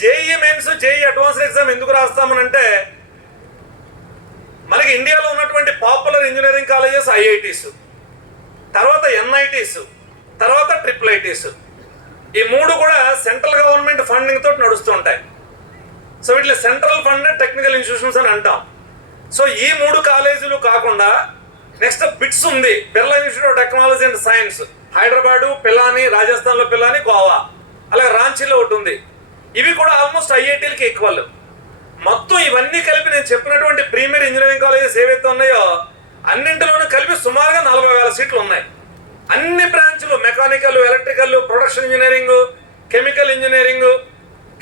JEE mains JEE advance exam ఎందుకు రాస్తామనంటే మనకి ఇండియాలో ఉన్నటువంటి పాపులర్ ఇంజనీరింగ్ కాలేజెస్ ఐఐటీస్ తర్వాత ఎన్ఐటీస్ తర్వాత ట్రిపుల్ ఐటీస్. ఈ మూడు కూడా సెంట్రల్ గవర్నమెంట్ ఫండింగ్ తోటి నడుస్తుంటాయి సో వీటిని సెంట్రల్ ఫండ్ టెక్నికల్ ఇన్స్టిట్యూషన్స్ అని అంటాం. సో ఈ మూడు కాలేజీలు కాకుండా నెక్స్ట్ బిట్స్ ఉంది. Birla institute of technology and science Hyderabad Pilani రాజస్థాన్లో పిల్లాని గోవా. అలాగే రాంచీలో ఒకటి ఉంది. ఇవి కూడా ఆల్మోస్ట్ ఐఐటీలకి ఈక్వల్ మొత్తం ఇవన్నీ కలిపి నేను చెప్పినటువంటి ప్రీమియర్ ఇంజనీరింగ్ కాలేజెస్ ఏవైతే ఉన్నాయో అన్నింటిలోనూ కలిపి సుమారుగా నలభై వేల సీట్లు ఉన్నాయి. అన్ని బ్రాంచ్లు mechanical electrical production engineering chemical engineering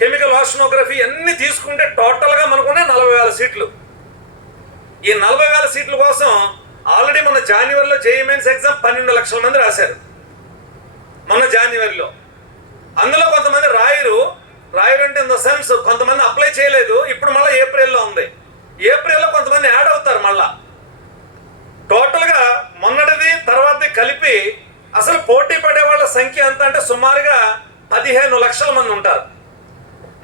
chemical ఆస్ట్రోగ్రఫీ అన్ని తీసుకుంటే టోటల్గా మనకున్న నలభై వేల సీట్లు. ఈ నలభై వేల సీట్ల కోసం ఆల్రెడీ మన జనవరిలో జేఈ మెయిన్స్ ఎగ్జామ్ పన్నెండు లక్షల మంది రాశారు. మన జనవరిలో అందులో కొంతమంది రాయరు రాయరు ఇన్ ద సెన్స్ కొంతమంది అప్లై చేయలేదు. ఇప్పుడు మళ్ళీ ఏప్రిల్లో ఉంది. ఏప్రిల్లో కొంతమంది యాడ్ అవుతారు మళ్ళా. టోటల్గా మొన్నటిది తర్వాత కలిపి అసలు పోటీ పడే వాళ్ళ సంఖ్య ఎంత అంటే సుమారుగా పదిహేను లక్షల మంది ఉంటారు.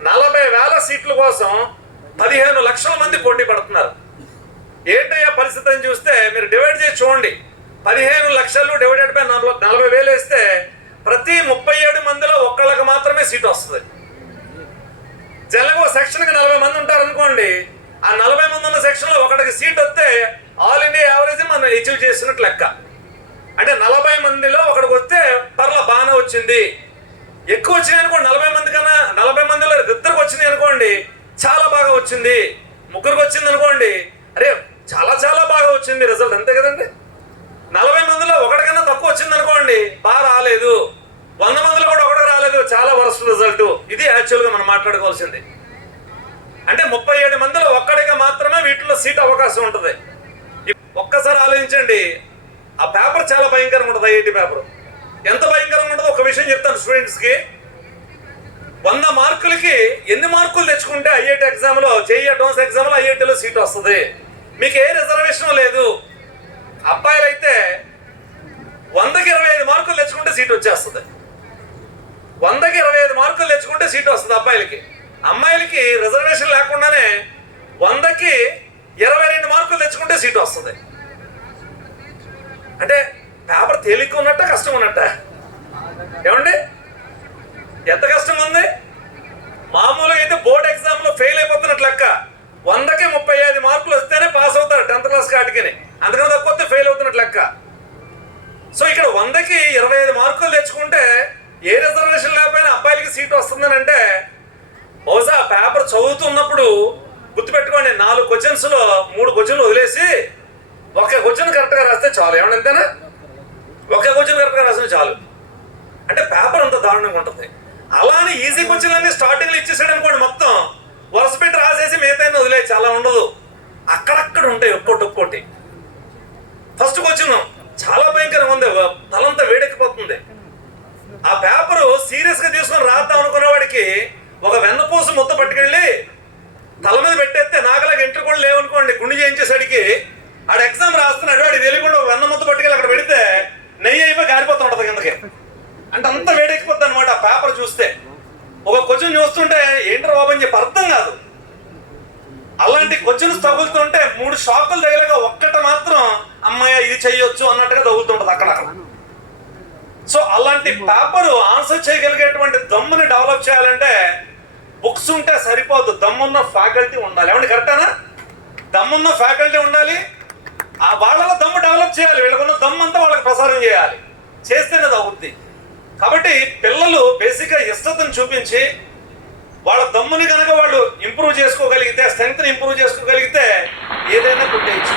నలభై వేల సీట్ల కోసం పదిహేను లక్షల మంది పోటీ పడుతున్నారు. ఏంటయ్యా పరిస్థితి అని చూస్తే మీరు డివైడ్ చేసి చూడండి. పదిహేను లక్షలు డివైడెడ్ బై నలభై నలభై వేలు వేస్తే ప్రతి ముప్పై ఏడు మందిలో ఒక్కళ్ళకి మాత్రమే సీట్ వస్తుంది జనరల్గా ఒక సెక్షన్కి నలభై మంది ఉంటారు అనుకోండి ఆ నలభై మంది ఉన్న సెక్షన్లో ఒకటికి సీట్ వస్తే ఆల్ ఇండియా యావరేజ్ మనం అచీవ్ చేసినట్టు లెక్క. అంటే నలభై మందిలో ఒకటికి వస్తే పర్ల బాగానే వచ్చింది. ఎక్కువ వచ్చినాయి అనుకోండి నలభై మంది కన్నా నలభై మందిలో ఇద్దరికి వచ్చినాయి అనుకోండి చాలా బాగా వచ్చింది. ముగ్గురికి వచ్చింది అనుకోండి అరే చాలా చాలా బాగా వచ్చింది రిజల్ట్ అంతే కదండి. నలభై మందిలో ఒకటికన్నా తక్కువ వచ్చింది అనుకోండి బాగా రాలేదు. వంద మందిలో కూడా ఒకటి రాలేదు చాలా వరస్ట్ రిజల్ట్ ఇది యాక్చువల్గా మనం మాట్లాడుకోవాల్సింది. అంటే ముప్పై ఏడు మందిలో ఒక్కడిగా మాత్రమే వీటిలో సీట్ అవకాశం ఉంటుంది. ఒక్కసారి ఆలోచించండి ఆ పేపర్ చాలా భయంకరంగా ఉంటుంది ఐఐటి పేపర్. ఎంత భయంకరంగా ఉంటుందో ఒక విషయం చెప్తాను స్టూడెంట్స్కి వంద మార్కులకి ఎన్ని మార్కులు తెచ్చుకుంటే ఐఐటి ఎగ్జామ్లో జేఈ అడ్వాన్స్ ఎగ్జామ్లో ఐఐటిలో సీట్ వస్తుంది? మీకు ఏ రిజర్వేషన్ లేదు. అబ్బాయిలు అయితే వందకి ఇరవై ఐదు మార్కులు తెచ్చుకుంటే సీట్ వచ్చేస్తుంది. వందకి ఇరవై ఐదు మార్కులు తెచ్చుకుంటే సీట్ వస్తుంది అబ్బాయిలకి. అమ్మాయిలకి రిజర్వేషన్ లేకుండానే వందకి ఇరవై రెండు మార్కులు తెచ్చుకుంటే సీట్ వస్తుంది. అంటే పేపర్ తేలిక ఉన్నట్ట కష్టం ఉన్నట్ట? ఏమండి? ఎంత కష్టం ఉంది? మామూలుగా అయితే బోర్డ్ ఎగ్జామ్లో ఫెయిల్ అయిపోతున్నట్లు లెక్క. వందకి ముప్పై ఐదు మార్కులు వస్తేనే పాస్ అవుతారు టెన్త్ క్లాస్ కాటికని. అందుకని తక్కువ ఫెయిల్ అవుతున్నట్లు లెక్క. సో ఇక్కడ వందకి ఇరవై ఐదు మార్కులు తెచ్చుకుంటే ఏ రిజర్వేషన్ లేకపోయినా అబ్బాయిలకి సీట్ వస్తుందని అంటే బహుశా ఆ పేపర్ చదువుతున్నప్పుడు గుర్తుపెట్టుకోండి నాలుగు క్వశ్చన్స్లో మూడు క్వశ్చన్లు వదిలేసి ఒక క్వశ్చన్ కరెక్ట్గా రాస్తే చాలు. ఏమన్నా అంతేనా? ఒక క్వశ్చన్ కరెక్ట్గా రాస్తే చాలు. అంటే పేపర్ అంత దారుణంగా ఉంటుంది. అలానే ఈజీ క్వశ్చన్ అన్ని స్టార్టింగ్లో ఇచ్చేసాడు అనుకోండి మొత్తం. వరుస పెట్టి రాసేసి మిగతా వదిలేసి అలా ఉండదు. అక్కడక్కడ ఉంటాయి ఒక్కోటి ఒక్కోటి. ఫస్ట్ క్వశ్చన్ చాలా భయంకరంగా ఉంది. తలంతా వేడెక్కిపోతుంది. ఆ పేపరు సీరియస్గా తీసుకొని రాద్దాం అనుకునే వాడికి ఒక వెన్నపూస ముద్ద పట్టుకెళ్ళి నాగలాగా కూడా లేవనుకోండి గుండె చేయించేసరికి ఆడ ఎగ్జామ్ రాస్తున్నాడు వాడు తెలియకుండా ఒక వెన్న ముద్ద పట్టుకెళ్ళి అక్కడ పెడితే నెయ్యి అయిపోయి గారిపోతూ ఉంటుంది కిందకి. అంటే అంత వేడెక్కిపోద్ది అనమాట ఆ పేపర్ చూస్తే. ఒక క్వశ్చన్ చూస్తుంటే ఏంటర్ బాబు అని చెప్పి అర్థం కాదు. అలాంటి క్వశ్చన్స్ తగులుతుంటే మూడు షాకులు తగిలగా ఒక్కట మాత్రం అమ్మాయి ఇది చేయొచ్చు అన్నట్టుగా తగులుతుంటది అక్కడ సో అలాంటి పేపర్ ఆన్సర్ చేయగలిగేటువంటి దమ్ముని డెవలప్ చేయాలంటే బుక్స్ ఉంటే సరిపోదు. దమ్మున్న ఫ్యాకల్టీ ఉండాలి. ఏమంటే కరెక్టేనా? దమ్మున్న ఫ్యాకల్టీ ఉండాలి. ఆ వాళ్ళలో దమ్ము డెవలప్ చేయాలి. వీళ్ళకున్న దమ్ము అంతా వాళ్ళకి ప్రసారం చేయాలి. చేస్తేనే అవుద్ది. కాబట్టి పిల్లలు బేసిక్గా ఇష్టతను చూపించి వాళ్ళ దమ్ముని కనుక వాళ్ళు ఇంప్రూవ్ చేసుకోగలిగితే స్ట్రెంగ్త్ని ఇంప్రూవ్ చేసుకోగలిగితే ఏదైనా కొట్టేయచ్చు